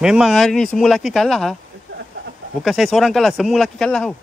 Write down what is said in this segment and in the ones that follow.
Memang hari ni semua lelaki kalah. Bukan saya seorang kalah, semua lelaki kalah.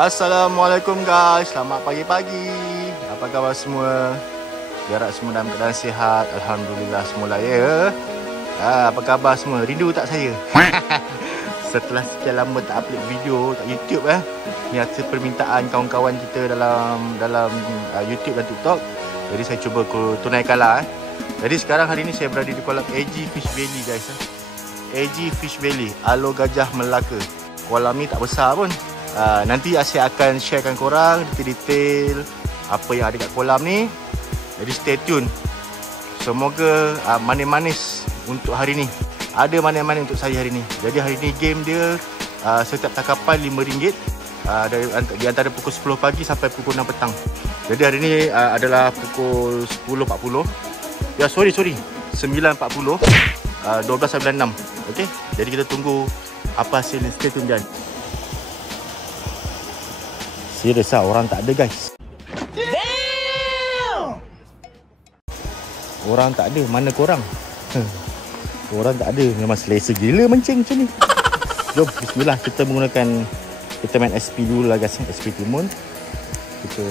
Assalamualaikum guys, selamat pagi-pagi. Apa khabar semua? Harap semua dalam keadaan sihat. Alhamdulillah semula ya. Apa khabar semua? Rindu tak saya? Setelah sekian lama tak upload video kat YouTube ni atas permintaan kawan-kawan kita dalam YouTube dan TikTok. Jadi saya cuba tunaikanlah. Jadi sekarang hari ni saya berada di kolam AG Fish Valley guys. AG Fish Valley, Alo Gajah Melaka. Kolam ni tak besar pun. Nanti saya akan sharekan korang detail-detail apa yang ada kat kolam ni. Jadi stay tune. Semoga manis-manis untuk hari ni. Ada manis-manis untuk saya hari ni. Jadi hari ni game dia setiap tangkapan RM5 di antara pukul 10 pagi sampai pukul 6 petang. Jadi hari ni adalah pukul 10.40. Ya sorry 9.40 12.96. Okay, jadi kita tunggu apa hasilnya. Stay tune guys. Serius lah, orang tak ada guys. Damn! Orang tak ada, mana korang? Orang tak ada, memang selesa gila mancing macam ni. Jom, bismillah, kita main SP dulu lah guys. SP timun. Kita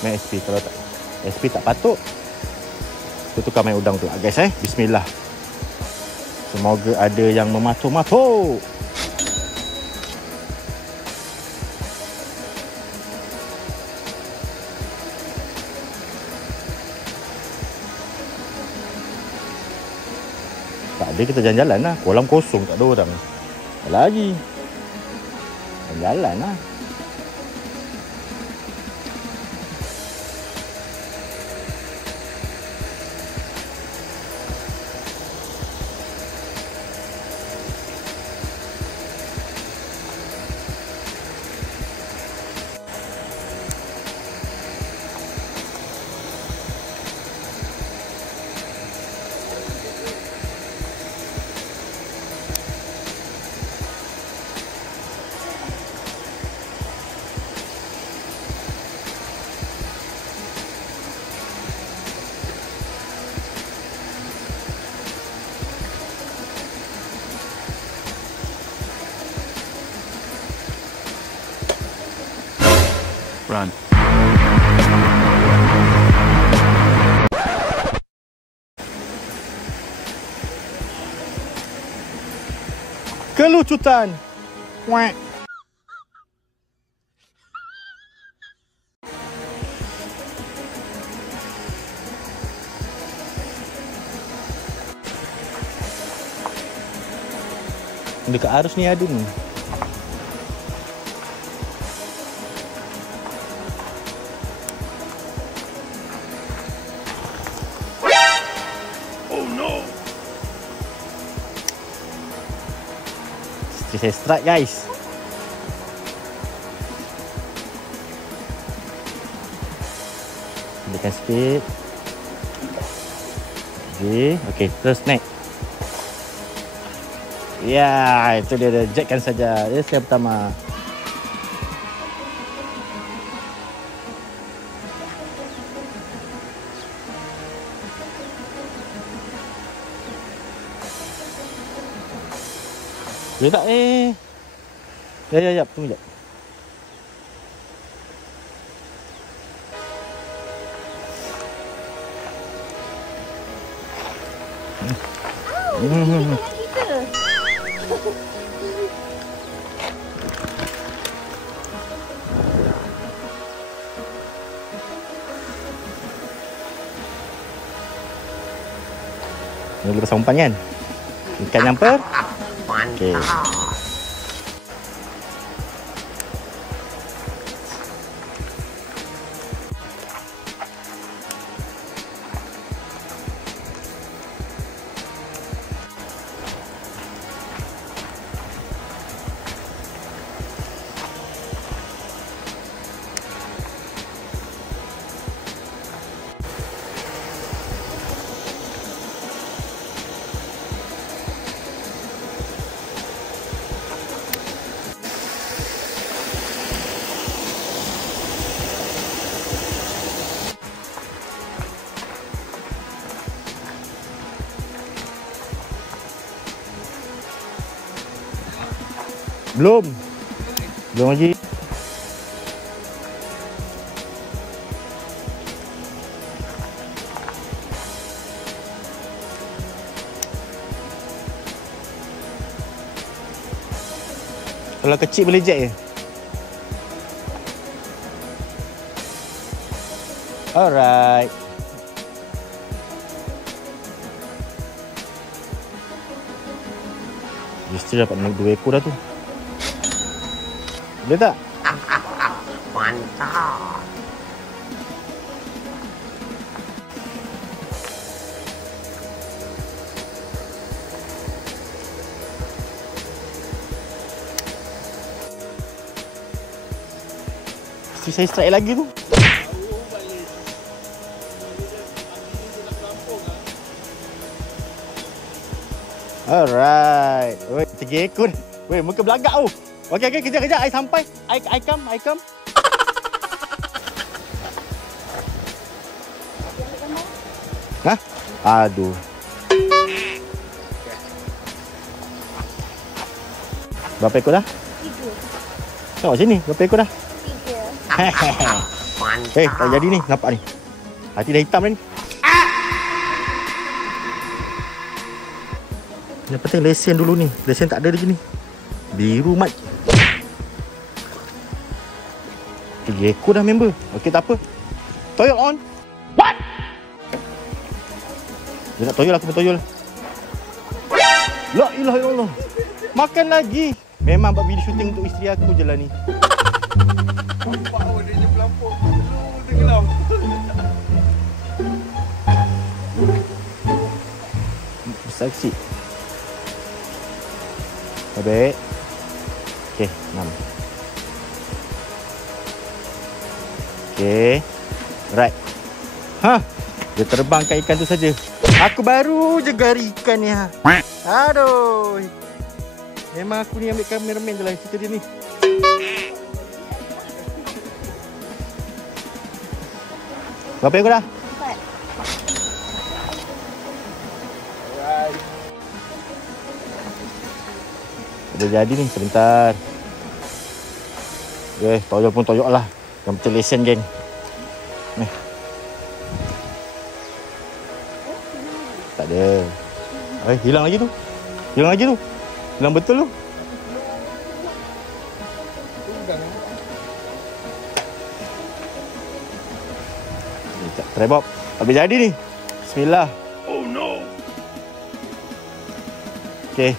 main SP, kalau tak SP tak patut, kita tukar main udang tu guys. Bismillah. Semoga ada yang mematuk-matuk. Tak ada, kita jalan-jalan lah. Kolam kosong, tak ada orang. Tak lagi. Jalan lah. Run. Kelucutan. Wah. Dekat arus ni ada ni. Saya strike guys. Ambilkan sikit. Okay, terus naik. Ya, itu dia, jackkan saja. Dia sekali pertama. Dia tak Ya, tunggu sekejap. Ini pasang umpan kan. Ikan nyamper. Okey. Belum lagi. Kalau kecil boleh jack je. Alright. Mesti dapat 2 ekor dah tu. Boleh tak? Mantap. Mesti saya strike lagi tu. Alright. Oi, 3 ekor. Weh, muka belagak tu. Okey, kejap. I sampai. I come. Hah? Aduh. Berapa ekor dah? 3. Tengok sini, berapa ekor dah? 3. Tak jadi ni, nampak ni. Hati dah hitam dah ni. Yang penting lesen dulu ni. Lesen tak ada lagi ni. Biru mat. 3 ekor dah member. Okey, tak apa. Toyol on. What? Dia nak toyol, aku pun toyol. La ilaha illallah. Makan lagi. Memang buat video syuting untuk isteri aku je lah ni. Nampak dia je pelampung dulu tenggelam. Besar kecil. Baik. Okey, 6. Okey. Right. Ha. Dia terbangkan ikan tu saja. Aku baru je gari ikan ni ha. Aduh. Memang aku ni ambil kameraman je lah cerita dia ni. Berapa ekor dah? 4. Dah jadi ni, sebentar. Toyol pun toyol lah. Yang betul lesen geng. Ni. Tak ada. Hilang lagi tu. Hilang betul tu. Try Bob. Habis jadi ni. Bismillah. Oh no. Okay.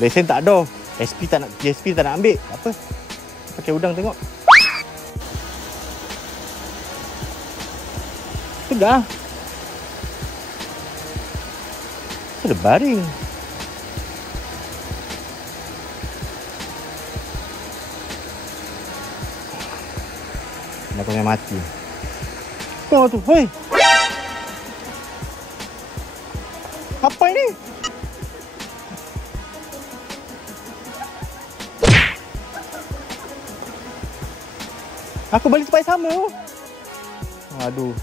Lesen tak ada. GSP tak nak ambil. Apa? Pakai udang tengok. Sudah. Sudah baring. Nak kena mati. Tengok tu. Hei. Apa ini? Aku balik tempat sama. Aduh.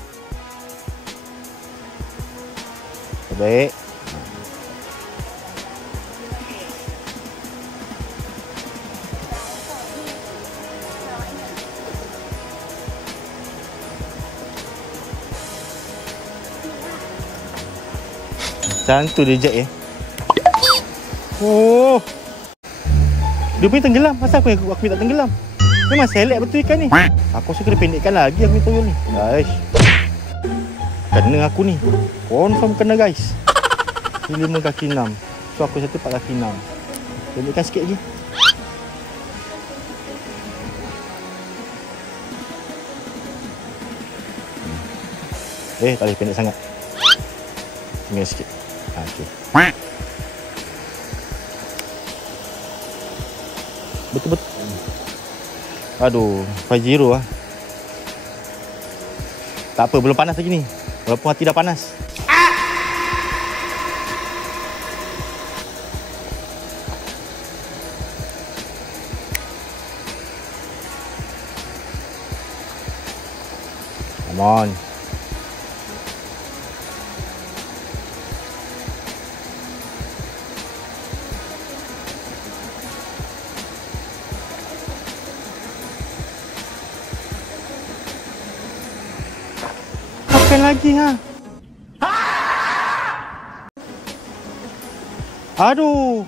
Baik. Macam tu dia jack Oh. Dia punya tenggelam. Asal aku tak tenggelam? Memang selek betul ikan ni. Aku rasa kena pendekkan lagi aku punya toyol ni. Aish. Kena aku ni. Confirm kena guys. Ini 5 kaki 6. So aku satu 4 kaki 6. Pendekkan sikit lagi. Tak boleh pendek sangat. Tinggal sikit. Okey. Betul-betul. Aduh, Pajero lah. Tak apa, belum panas lagi ni. Walaupun hati dah panas. Come on. Makan lagi ha. Aduh.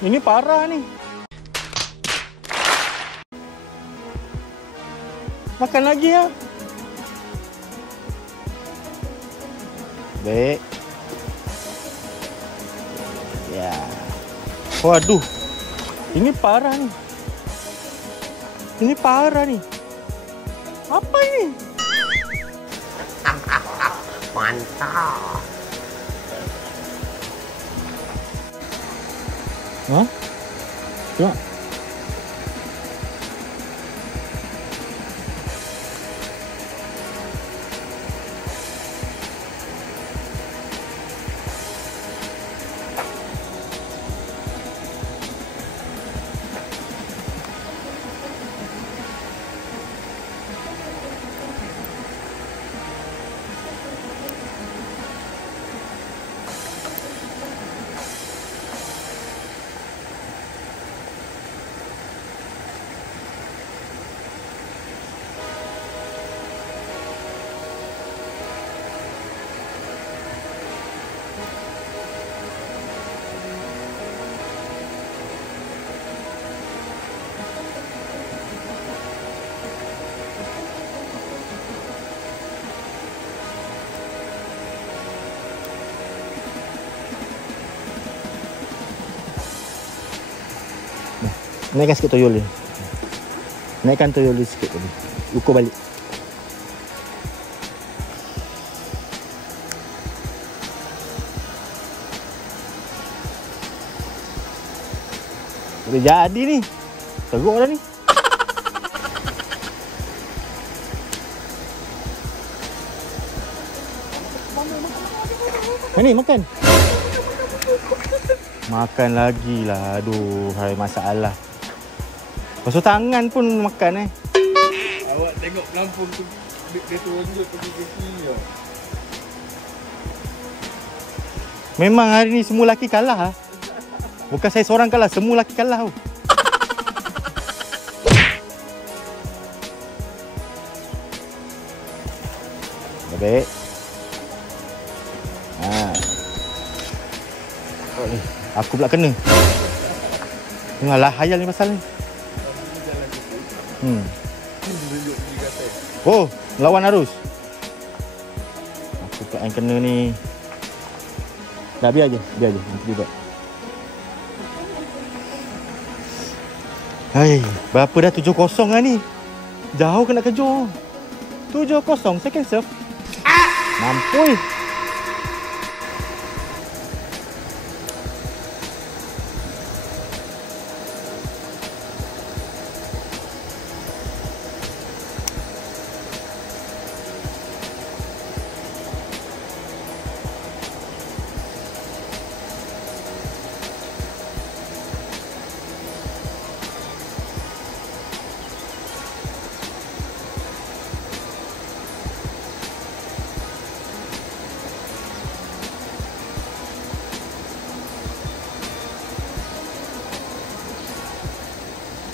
Ini parah ni. Makan lagi ya. Baik. Ya. Waduh. Ini parah ni. Ini parah ni. Apa ini? Mantap. Hah? Tengok. Naikkan sikit toyol dia. Naikkan toyol dia sikit tadi. Ukur balik. Boleh jadi ni. Teruk dah ni. Ni makan. Makan lagi lah. Aduh, hai masalah. Basuh tangan pun makan Awak tengok pelampung tu, dia tunjuk pergi ke sini lah. Memang hari ni semua lelaki kalah lah. Bukan saya seorang kalah, semua lelaki kalah tu. Baik. Aku pula kena. Tengahlah hayal ni pasal ni. Oh, lawan arus. Aku pula yang kena ni. Dah biar je, nanti dia buat. Hai, berapa dah 7-0 lah ni. Jauh kena kejar. 7-0 second serve. Mampui.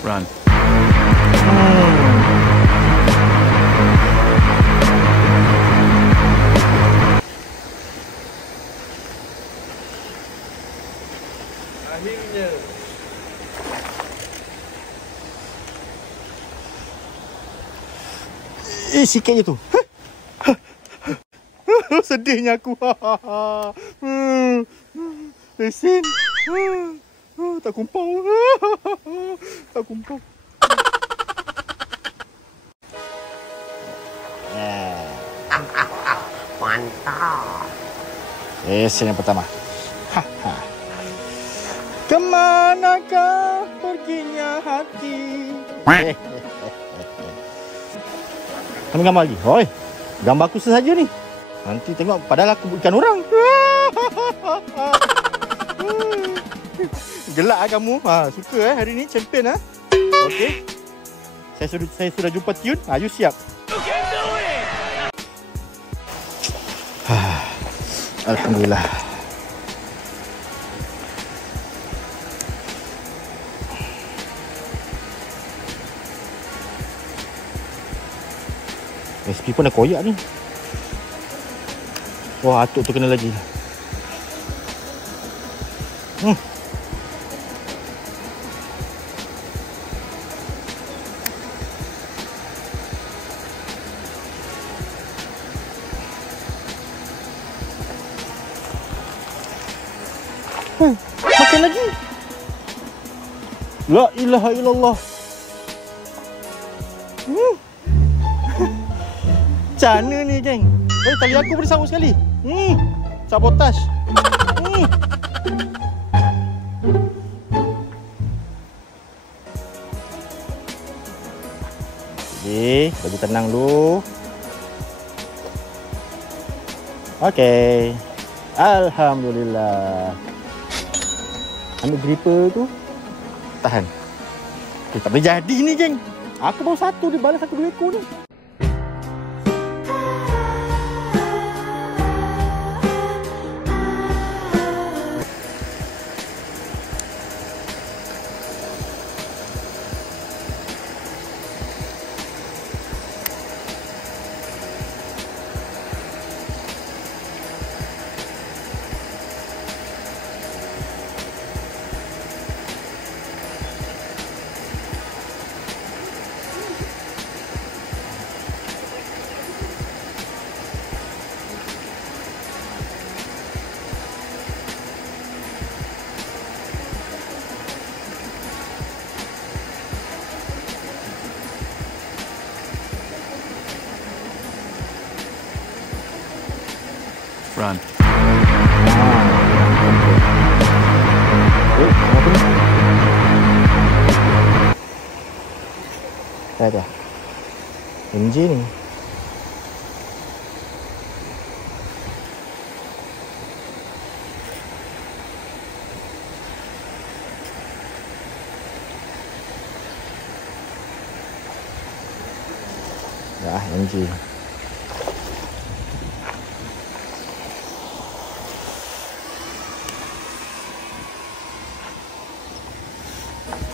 Run. Akhirnya. Sikit je tu. Sedihnya aku. Lesen. Tak kumpul. Tak kumpul. Mantap. Lesen yang pertama. Kemanakah perginya hati? Ambil gambar lagi. Oi, gambar aku sesaja ni. Nanti tengok padahal aku bukan orang. Gelak kamu. Suka hari ni champion Okey. Saya sudah jumpa Tiun. You siap? Alhamdulillah. SP pun dah koyak ni. Wah, atuk tu kena lagi. Makan lagi. La ilaha illallah. Macam mana ni, geng? Tali aku boleh sambung sekali. Sabotaj. Okey, bagi tenang dulu. Okey. Alhamdulillah. Ambil gripper tu. Tahan. Tak boleh jadi ni, geng. Aku baru satu, dia balas aku 2 ekor ni. Run. Apa ni? Tak ada. MJ ni. Dah, MJ.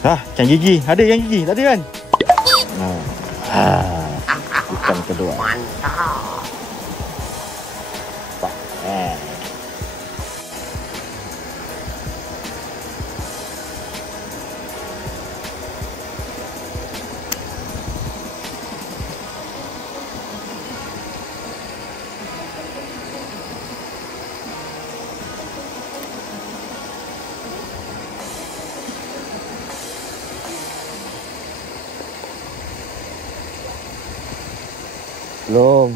Ikan gigi. Ada ikan gigi? Tak ada kan? Ikan kedua. Mantap. Belum.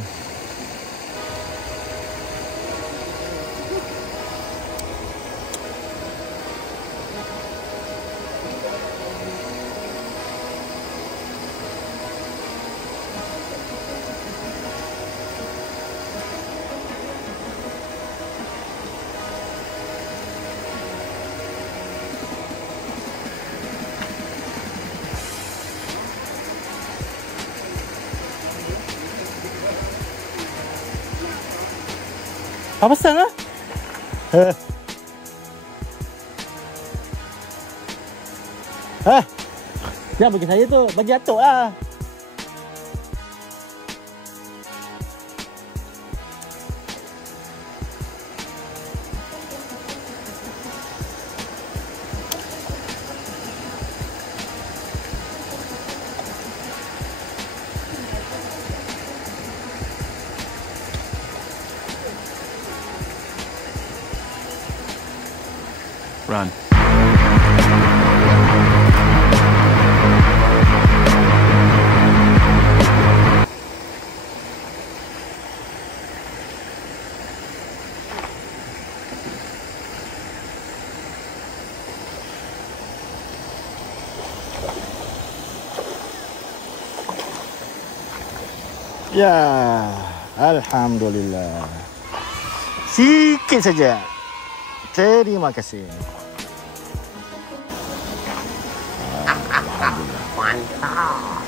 Apa pasal lah? Jangan bagi saya tu, bagi atuk lah. Run. Ya, alhamdulillah. Sikit saja. Terima kasih. Alhamdulillah. Mantap.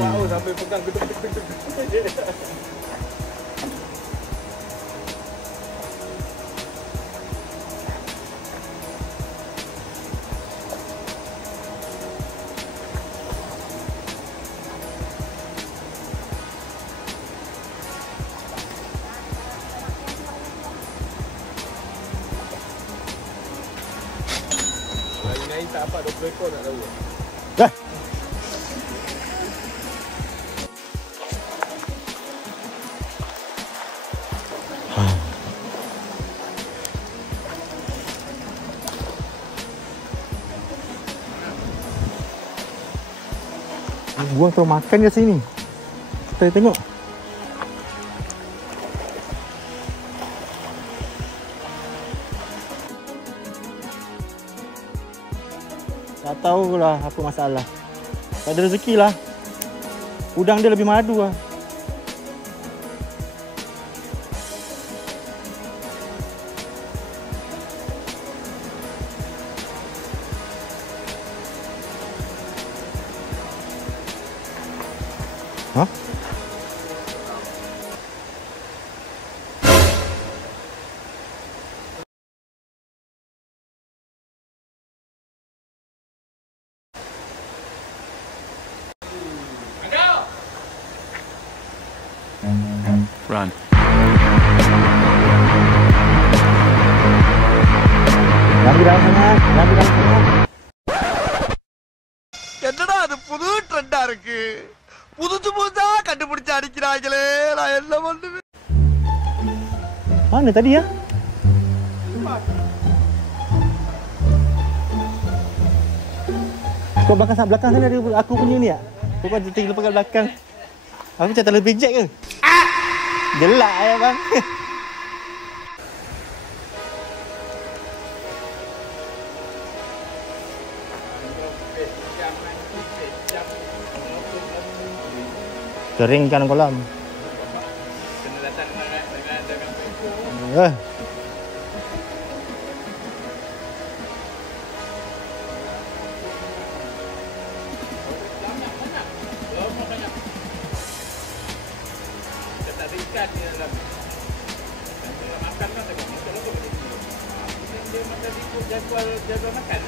Tahu sampai pegang gedung-gedung. Naik tak apa 20 ekor tak tahu. Dah. Buang terus makan kat sini. Kita tengok. Tak tahulah apa masalah. Tak ada rezeki lah. Udang dia lebih madu lah. Hah? Run. Jangan di dalam sangat. Jangan di dalam sangat. என்னடா அது புது ட்ரெண்டா இருக்கு புதுசு புதுசா கண்டுபிடிச்சு அடிக்கிறாங்களே நான் என்ன பண்ணுவேன் Mana tadi ya? Kau belakang sana ada aku punya ni tak? Kau kan tinggal pegang belakang. Aku macam tak lebih jet ke? Gelak ya bang. Keringkan kolam. Kena datang dengan ikan di dalam. Kalau makan kan tak boleh. Kalau boleh. Dia makan ikut jadual makan.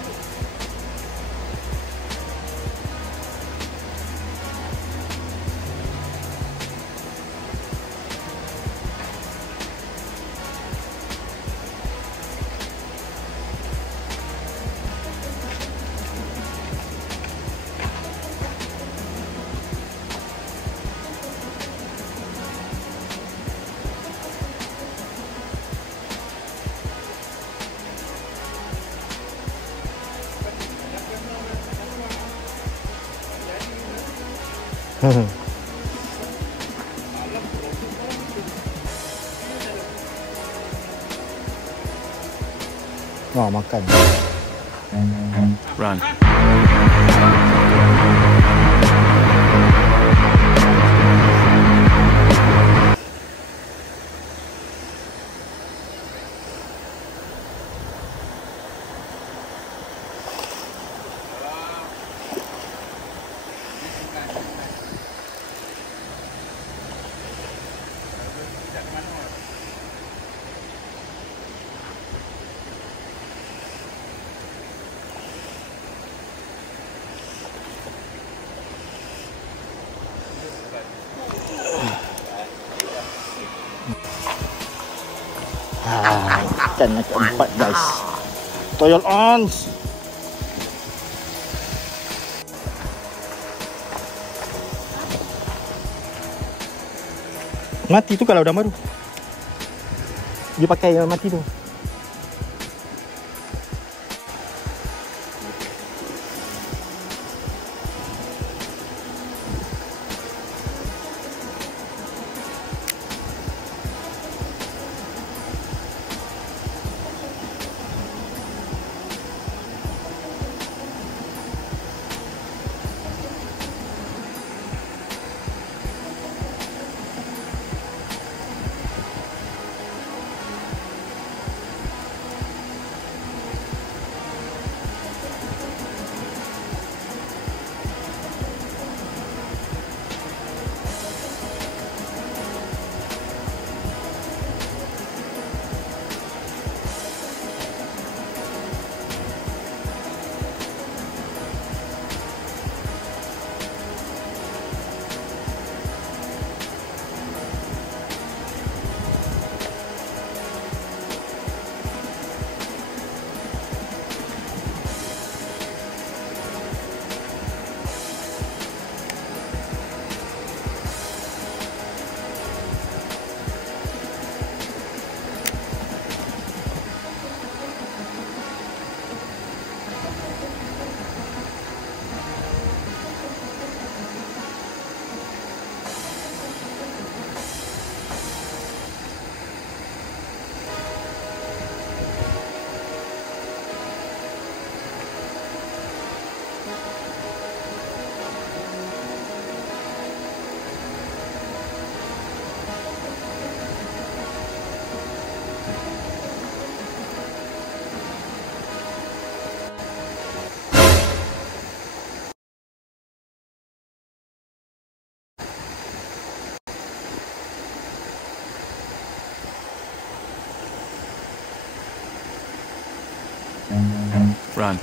Wah, makan. Run. Ikan yang keempat guys. Toyol ons. Mati tu kalau dah baru. Dia pakai yang mati tu. Run.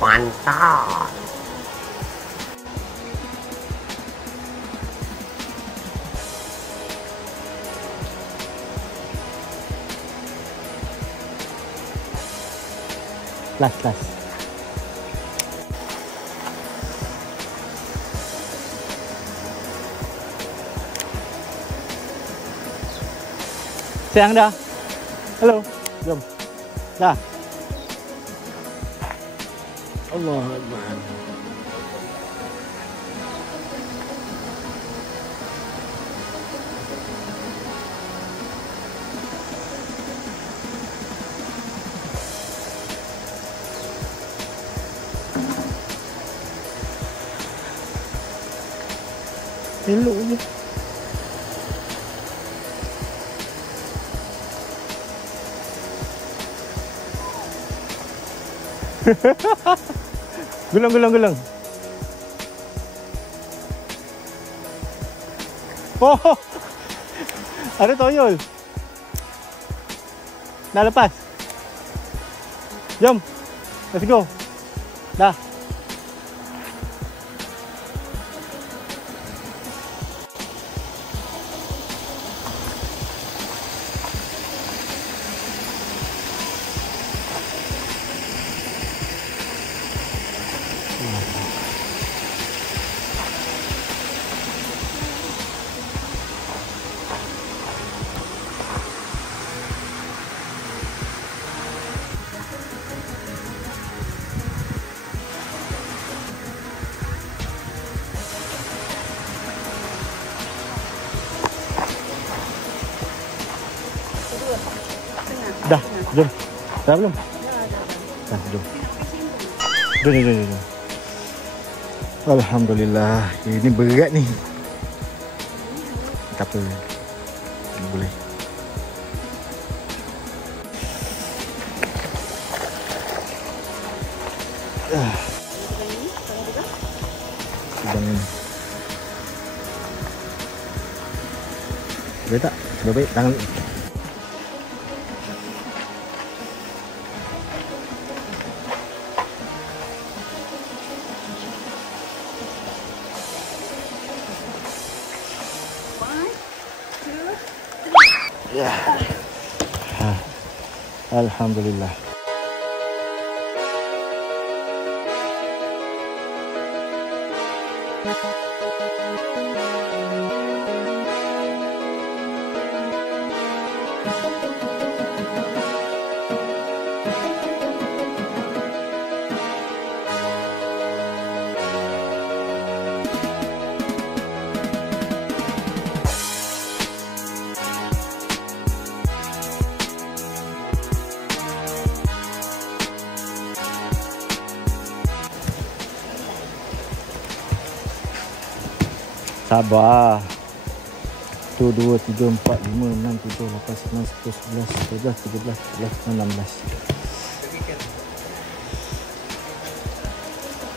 Mantap. Last. Sayang dah. Halo. Jom. Dah. Allah Akbar. Elok je. Gulung. Oh, ada toyol. Dah lepas. Jom, let's go. Dah. Dah, jom. Dah belum? Dah, jom. Jom. Alhamdulillah. Ini berat ni. Tak apa. Ini boleh. Udang ni. Boleh tak? Sudah baik tangan. Ya. Alhamdulillah. Sabar. 1, 2, 3, 4, 5, 6, 7, 8, 9, 10, 11, 12, 13, 14, 15,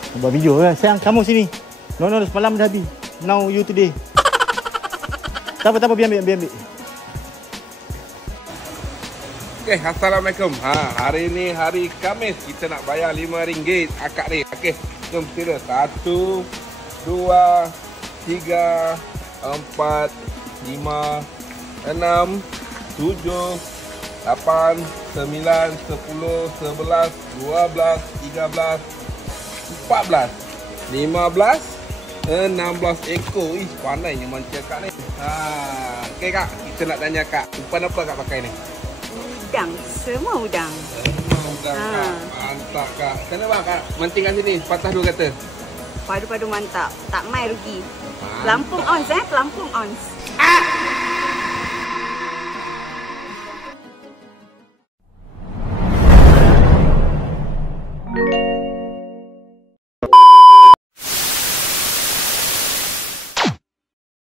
16. Buat video kan? Sayang, kamu sini. No, semalam dah habis. Now you today. Tak apa, biar ambil. Okey, Assalamualaikum. Hari ni hari Khamis. Kita nak bayar RM5 akak ni. Okey, jom kira. 1, 2, 3, 4, 5, 6, 7, 8, 9, 10, 11, 12, 13, 14, 15, 16 ekor. Pandainya mancing kak ni. Okey kak, kita nak tanya kak, umpan apa kak pakai ni? Udang, semua udang. Semua udang kak. Mantap kak. Kenapa bang kak mancing kat sini? Patah dua kata. Padu-padu mantap. Tak mai rugi. Pelampung ons Pelampung ons.